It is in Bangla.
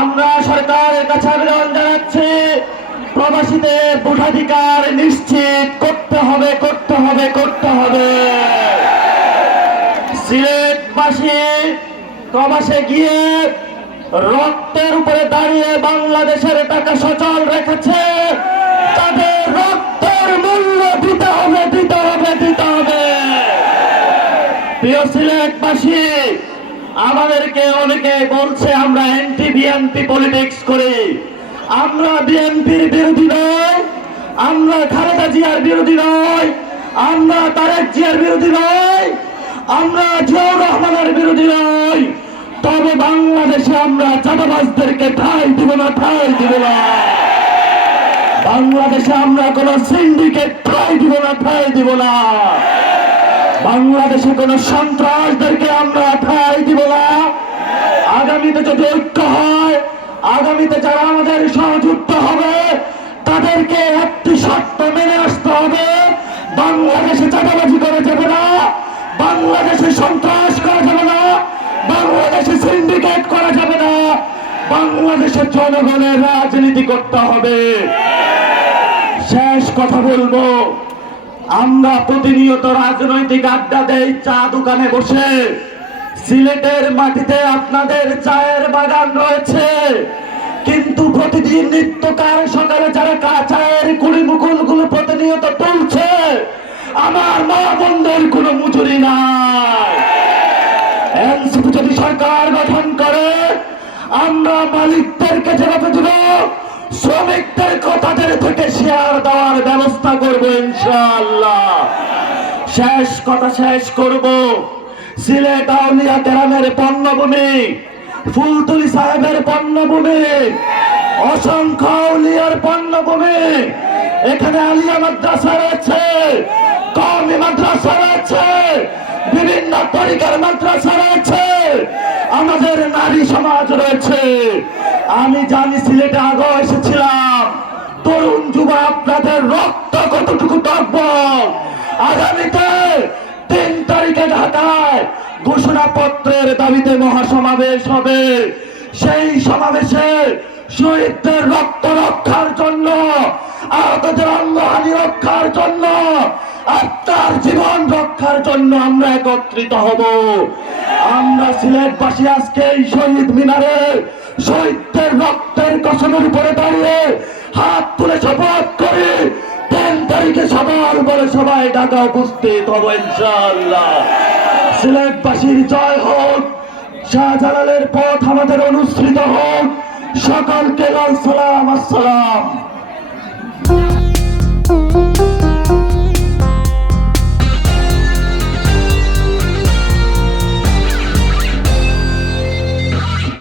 আমরা সরকারের কাছে আবেদন জানাচ্ছি, প্রবাসীদের ভোটাধিকার নিশ্চিত করতে হবে, করতে হবে, করতে হবে। সিলেটবাসী প্রবাসে গিয়ে রক্তের উপরে দাঁড়িয়ে বাংলাদেশের টাকা সচল রেখেছে, তাদের রক্তের মূল্য দিতে হবে, দিতে হবে, দিতে হবে। প্রিয় সিলেটবাসী, আমাদেরকে অনেকে বলছে আমরা অ্যান্টি বিএনপি পলিটিক্স করি। আমরা বিএনপির বিরোধী নয়, আমরা খালেদা জিয়ার বিরোধী নয়, আমরা তারেক জিয়ার বিরোধী নয়, আমরা জিয়াউর রহমানের বিরোধী নয়। তবে বাংলাদেশে আমরা চাঁদাবাজদেরকে ঠাঁই দিব না, ঠাঁই দিব না। বাংলাদেশে আমরা কোন সিন্ডিকেট ঠাঁই দিব না, ঠাঁই দিব না। বাংলাদেশে কোন সন্ত্রাসদেরকে আমরা ঠাঁই দিব না। আগামীতে যদি ঐক্য হয়, আগামীতে যারা আমাদের সহযুক্ত হবে, তাদেরকে একটি শর্ত মেনে আসতে হবে। বাংলাদেশে চাঁদাবাজি করা যাবে না, বাংলাদেশে সন্ত্রাস করা যাবে না, বাংলাদেশে সিন্ডিকেট করা যাবে না, বাংলাদেশের জনগণের রাজনীতি করতে হবে। শেষ কথা বলবো, আমরা প্রতিনিয়ত রাজনৈতিক আড্ডা দেই চা দোকানে বসে। সিলেটের মাটিতে আপনাদের চায়ের বাগান রয়েছে, কিন্তু প্রতিদিন নিত্যকার সকালে যারা চায়ের কুড়ি মুকুল গুলো প্রতিনিয়ত তুলছে, আমার মা বোনদের কোনো মজুরি নাই। এনসিপি যদি সরকার গঠন করে, আমরা মালিকদেরকে যেভাবে দিব, শ্রমিকদেরকে তাদের থেকে শেয়ার দেওয়ার ব্যবস্থা করবো ইনশাআল্লাহ। শেষ কথা শেষ করব, সিলেট আউলিয়া কেরামের পণ্যভূমি, ফুলতলি সাহেবের পণ্যভূমি, অসংখ্য আউলিয়ার পণ্যভূমি। এখানে আলিয়া মাদ্রাসা রয়েছে, কওমি মাদ্রাসা রয়েছে, বিভিন্ন তরিকার মাদ্রাসা রয়েছে, আমাদের নারী সমাজ রয়েছে। আমি জানি সিলেটে আগে এসেছিলাম, তরুণ যুবা আপনাদের রক্ত কতটুকু টকবক। আগামীতে ৩ তারিখে ঢাকায় ঘোষণাপত্রের দাবিতে মহাসমাবেশ হবে। সেই সমাবেশে শহীদদের রক্ত রক্ষার জন্য, আহতদের অঙ্গহানি রক্ষার জন্য, আত্মার জীবন রক্ষার জন্য আমরা একত্রিত হব। আমরা সিলেটবাসী আজকে এই শহীদ মিনারে শহীদদের রক্তের কসমের উপরে দাঁড়িয়ে হাত তুলে শপথ করি, ৩ তারিখে সবার বলে সবাই ঢাকা উপস্থিত হব ইনশাআল্লাহ। সিলেটবাসীর জয় হোক, শাহজালালের পথ আমাদের অনুসৃত হোক। সকলকে লাল সালাম, আসসালাম।